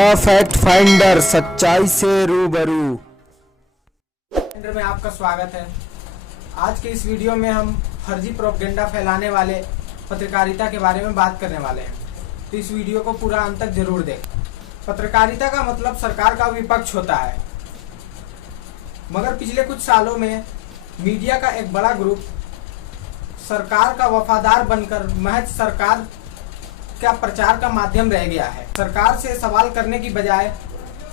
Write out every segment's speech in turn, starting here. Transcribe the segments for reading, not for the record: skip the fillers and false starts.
The fact finder, सच्चाई से रूबरू। में आपका स्वागत है। आज के इस वीडियो में हम फर्जी प्रोपेगेंडा फैलाने वाले पत्रकारिता के बारे में बात करने वाले हैं, तो इस वीडियो को पूरा अंत तक जरूर देखें। पत्रकारिता का मतलब सरकार का विपक्ष होता है, मगर पिछले कुछ सालों में मीडिया का एक बड़ा ग्रुप सरकार का वफादार बनकर महज सरकार का प्रचार का माध्यम रह गया है। सरकार से सवाल करने की बजाय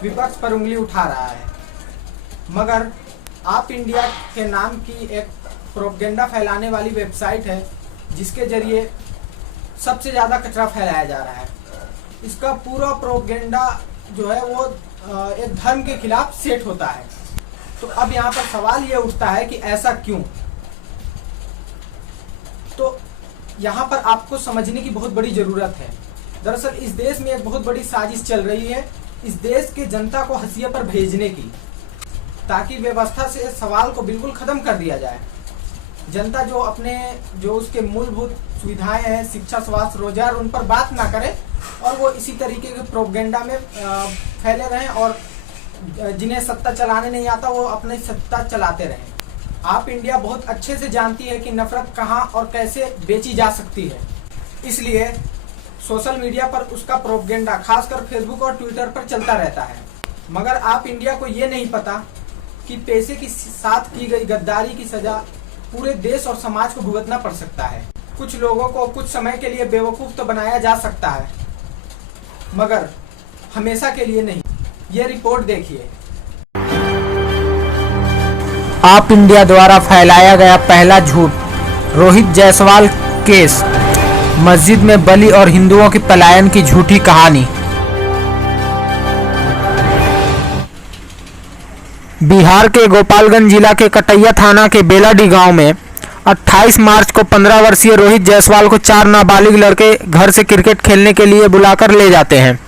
विपक्ष पर उंगली उठा रहा है। मगर आप इंडिया के नाम की एक प्रोपेगेंडा फैलाने वाली वेबसाइट है, जिसके जरिए सबसे ज़्यादा कचरा फैलाया जा रहा है। इसका पूरा प्रोपेगेंडा जो है वो एक धर्म के खिलाफ सेट होता है। तो अब यहाँ पर सवाल ये उठता है कि ऐसा क्यों? तो यहाँ पर आपको समझने की बहुत बड़ी जरूरत है। दरअसल इस देश में एक बहुत बड़ी साजिश चल रही है, इस देश के जनता को हंसिया पर भेजने की, ताकि व्यवस्था से सवाल को बिल्कुल खत्म कर दिया जाए। जनता जो उसके मूलभूत सुविधाएं हैं, शिक्षा, स्वास्थ्य, रोजगार, उन पर बात ना करे और वो इसी तरीके के प्रोपेगेंडा में फैले रहें, और जिन्हें सत्ता चलाने नहीं आता वो अपनी सत्ता चलाते रहें। आप इंडिया बहुत अच्छे से जानती है कि नफरत कहाँ और कैसे बेची जा सकती है, इसलिए सोशल मीडिया पर उसका प्रोपेगेंडा खासकर फेसबुक और ट्विटर पर चलता रहता है। मगर आप इंडिया को ये नहीं पता कि पैसे के साथ की गई गद्दारी की सजा पूरे देश और समाज को भुगतना पड़ सकता है। कुछ लोगों को कुछ समय के लिए बेवकूफ तो बनाया जा सकता है, मगर हमेशा के लिए नहीं। ये रिपोर्ट देखिए। आप इंडिया द्वारा फैलाया गया पहला झूठ, रोहित जायसवाल केस, मस्जिद में बलि और हिंदुओं की पलायन की झूठी कहानी। बिहार के गोपालगंज जिला के कटैया थाना के बेलाडी गांव में 28 मार्च को 15 वर्षीय रोहित जायसवाल को 4 नाबालिग लड़के घर से क्रिकेट खेलने के लिए बुलाकर ले जाते हैं।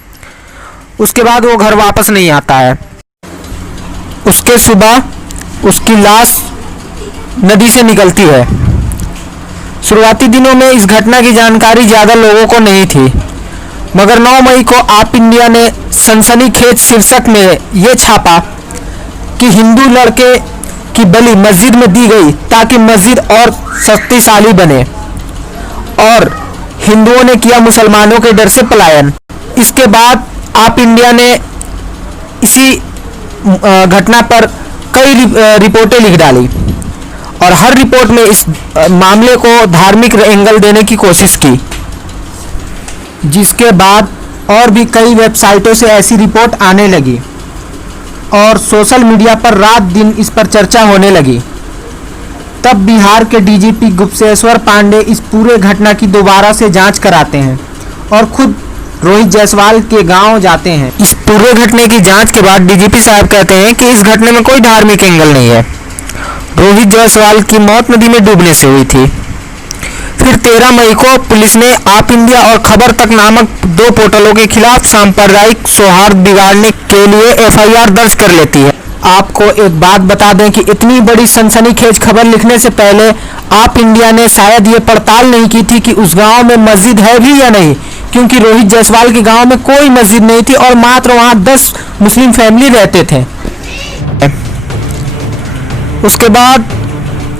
उसके बाद वो घर वापस नहीं आता है। उसके सुबह उसकी लाश नदी से निकलती है। शुरुआती दिनों में इस घटना की जानकारी ज़्यादा लोगों को नहीं थी, मगर 9 मई को आप इंडिया ने सनसनीखेज शीर्षक में ये छापा कि हिंदू लड़के की बलि मस्जिद में दी गई ताकि मस्जिद और शक्तिशाली बने, और हिंदुओं ने किया मुसलमानों के डर से पलायन। इसके बाद आप इंडिया ने इसी घटना पर कई रिपोर्टें लिख डाली और हर रिपोर्ट में इस मामले को धार्मिक एंगल देने की कोशिश की, जिसके बाद और भी कई वेबसाइटों से ऐसी रिपोर्ट आने लगी और सोशल मीडिया पर रात दिन इस पर चर्चा होने लगी। तब बिहार के डीजीपी गुप्तेश्वर पांडे इस पूरे घटना की दोबारा से जांच कराते हैं और खुद रोहित जायसवाल के गांव जाते हैं। इस पूरे घटने की जांच के बाद डीजीपी साहब कहते हैं कि इस घटने में कोई धार्मिक एंगल नहीं है। रोहित जायसवाल की मौत नदी में डूबने से हुई थी। फिर 13 मई को पुलिस ने आप इंडिया और खबर तक नामक 2 पोर्टलों के खिलाफ सांप्रदायिक सौहार्द बिगाड़ने के लिए एफआईआर दर्ज कर लेती है। आपको एक बात बता दें कि इतनी बड़ी सनसनीखेज खबर लिखने से पहले आप इंडिया ने शायद ये पड़ताल नहीं की थी कि उस गांव में मस्जिद है भी या नहीं, क्योंकि रोहित जायसवाल के गांव में कोई मस्जिद नहीं थी और मात्र वहां 10 मुस्लिम फैमिली रहते थे। उसके बाद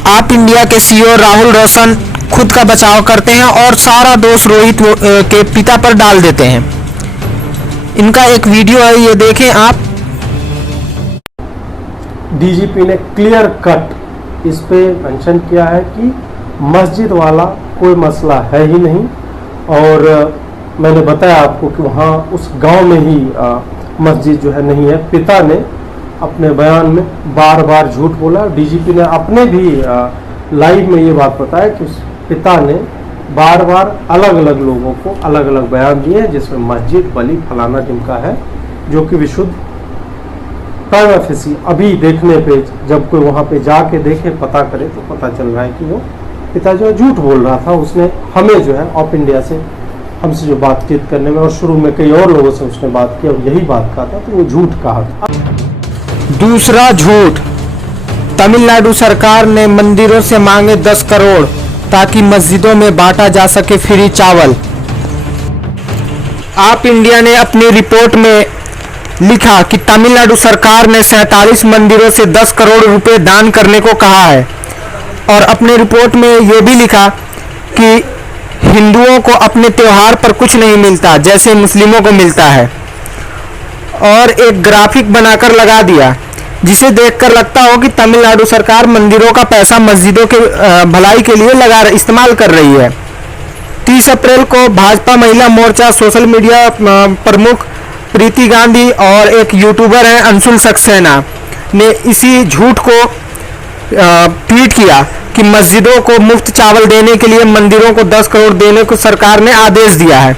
आप इंडिया के सीईओ राहुल रोशन खुद का बचाव करते हैं और सारा दोष रोहित के पिता पर डाल देते हैं। इनका एक वीडियो है, ये देखें आप। डीजीपी ने क्लियर कट इस पे मेंशन किया है कि मस्जिद वाला कोई मसला है ही नहीं, और मैंने बताया आपको कि वहाँ उस गांव में ही मस्जिद जो है नहीं है। पिता ने अपने बयान में बार बार झूठ बोला। डीजीपी ने अपने भी लाइव में ये बात बताया कि उस पिता ने बार बार अलग अलग लोगों को अलग अलग बयान दिए, जिसमें मस्जिद बलि फलाना टिमका है, जो कि विशुद्ध प्राइमा फेसी अभी देखने पे जब कोई वहाँ पे जाके देखे, पता करे, तो पता चल रहा है कि वो पिता जो झूठ बोल रहा था। उसने हमें जो है ऑफ इंडिया से हमसे जो बातचीत करने में, और शुरू में कई और लोगों से उसने बात की और यही बात कहा था, तो वो झूठ कहा था। दूसरा झूठ, तमिलनाडु सरकार ने मंदिरों से मांगे 10 करोड़ ताकि मस्जिदों में बांटा जा सके फ्री चावल। आप इंडिया ने अपनी रिपोर्ट में लिखा कि तमिलनाडु सरकार ने 47 मंदिरों से 10 करोड़ रुपए दान करने को कहा है और अपने रिपोर्ट में ये भी लिखा कि हिंदुओं को अपने त्योहार पर कुछ नहीं मिलता जैसे मुस्लिमों को मिलता है, और एक ग्राफिक बनाकर लगा दिया जिसे देखकर लगता हो कि तमिलनाडु सरकार मंदिरों का पैसा मस्जिदों के भलाई के लिए इस्तेमाल कर रही है। 30 अप्रैल को भाजपा महिला मोर्चा सोशल मीडिया प्रमुख प्रीति गांधी और एक यूट्यूबर हैं अंशुल सक्सेना ने इसी झूठ को ट्वीट किया कि मस्जिदों को मुफ्त चावल देने के लिए मंदिरों को 10 करोड़ देने को सरकार ने आदेश दिया है।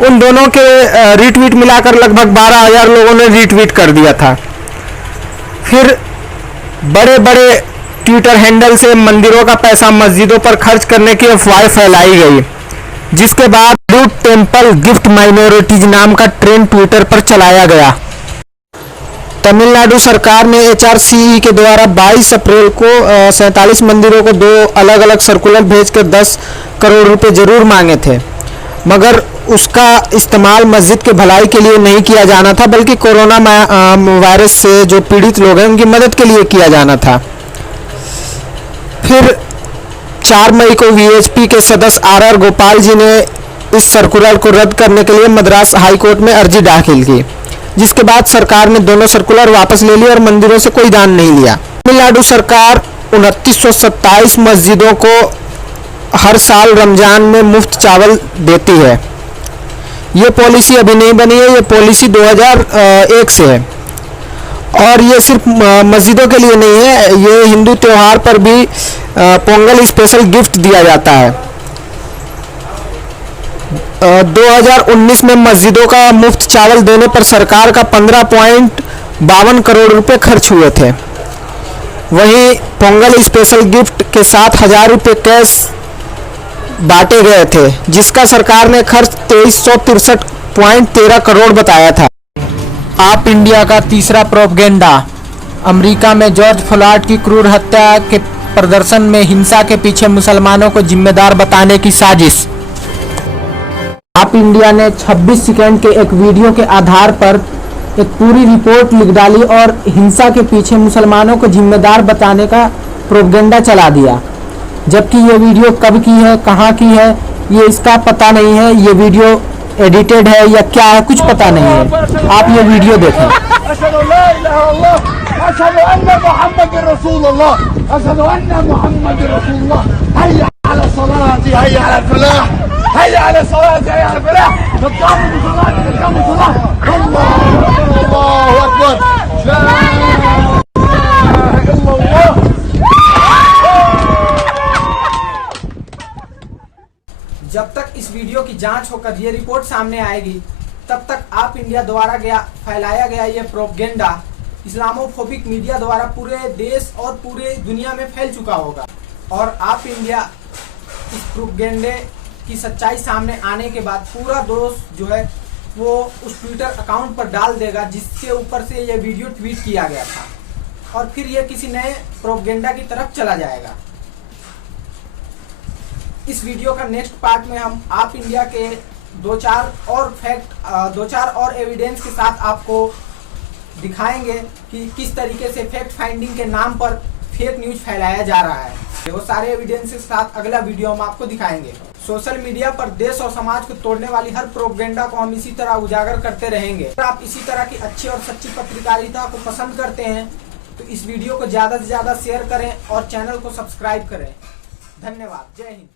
उन दोनों के रीट्वीट मिलाकर लगभग 12,000 लोगों ने रीट्वीट कर दिया था। फिर बड़े बड़े ट्विटर हैंडल से मंदिरों का पैसा मस्जिदों पर खर्च करने की अफवाह फैलाई गई, जिसके बाद लूट टेम्पल गिफ्ट माइनॉरिटीज नाम का ट्रेंड ट्विटर पर चलाया गया। तमिलनाडु सरकार ने HRCE के द्वारा 22 अप्रैल को 47 मंदिरों को 2 अलग अलग सर्कुलर भेजकर 10 करोड़ रुपए जरूर मांगे थे, मगर उसका इस्तेमाल मस्जिद के भलाई के लिए नहीं किया जाना था, बल्कि कोरोना वायरस से जो पीड़ित लोग हैं उनकी मदद के लिए किया जाना था। फिर 4 मई को VHP के सदस्य RR गोपाल जी ने इस सर्कुलर को रद्द करने के लिए मद्रास हाई कोर्ट में अर्जी दाखिल की, जिसके बाद सरकार ने दोनों सर्कुलर वापस ले लिए और मंदिरों से कोई दान नहीं लिया। तमिलनाडु सरकार 2927 मस्जिदों को हर साल रमजान में मुफ्त चावल देती है। ये पॉलिसी अभी नहीं बनी है, ये पॉलिसी 2001 से है और ये सिर्फ मस्जिदों के लिए नहीं है, ये हिंदू त्योहार पर भी पोंगल स्पेशल गिफ्ट दिया जाता है। 2019 में मस्जिदों का मुफ्त चावल देने पर सरकार का 15.52 करोड़ रुपए खर्च हुए थे। वहीं पोंगल स्पेशल गिफ्ट के साथ 1000 रुपये कैश बांटे गए थे, जिसका सरकार ने खर्च 2363.13 करोड़ बताया था। आप इंडिया का तीसरा प्रोपगेंडा। अमेरिका में जॉर्ज फ्लॉयड की क्रूर हत्या के प्रदर्शन में हिंसा के पीछे मुसलमानों को जिम्मेदार बताने की साजिश। आप इंडिया ने 26 सेकंड के एक वीडियो के आधार पर एक पूरी रिपोर्ट लिख डाली और हिंसा के पीछे मुसलमानों को जिम्मेदार बताने का प्रोपगेंडा चला दिया, जबकि ये वीडियो कब की है, कहाँ की है, ये इसका पता नहीं है। ये वीडियो एडिटेड है या क्या है, कुछ पता नहीं है। आप ये वीडियो देखें। जब तक इस वीडियो की जांच होकर ये रिपोर्ट सामने आएगी, तब तक आप इंडिया द्वारा फैलाया गया ये प्रोपगेंडा इस्लामोफोबिक मीडिया द्वारा पूरे देश और पूरे दुनिया में फैल चुका होगा और आप इंडिया इस प्रोपगेंडे की सच्चाई सामने आने के बाद पूरा दोष जो है वो उस ट्विटर अकाउंट पर डाल देगा जिसके ऊपर से ये वीडियो ट्वीट किया गया था और फिर ये किसी नए प्रोपगेंडा की तरफ चला जाएगा। इस वीडियो का नेक्स्ट पार्ट में हम आप इंडिया के 2-4 और एविडेंस के साथ आपको दिखाएंगे कि किस तरीके से फैक्ट फाइंडिंग के नाम पर फेक न्यूज फैलाया जा रहा है। वो सारे एविडेंस के साथ अगला वीडियो हम आपको दिखाएंगे। सोशल मीडिया पर देश और समाज को तोड़ने वाली हर प्रोपगेंडा को हम इसी तरह उजागर करते रहेंगे। अगर आप इसी तरह की अच्छी और सच्ची पत्रकारिता को पसंद करते हैं तो इस वीडियो को ज्यादा से ज्यादा शेयर करें और चैनल को सब्सक्राइब करें। धन्यवाद। जय हिंद।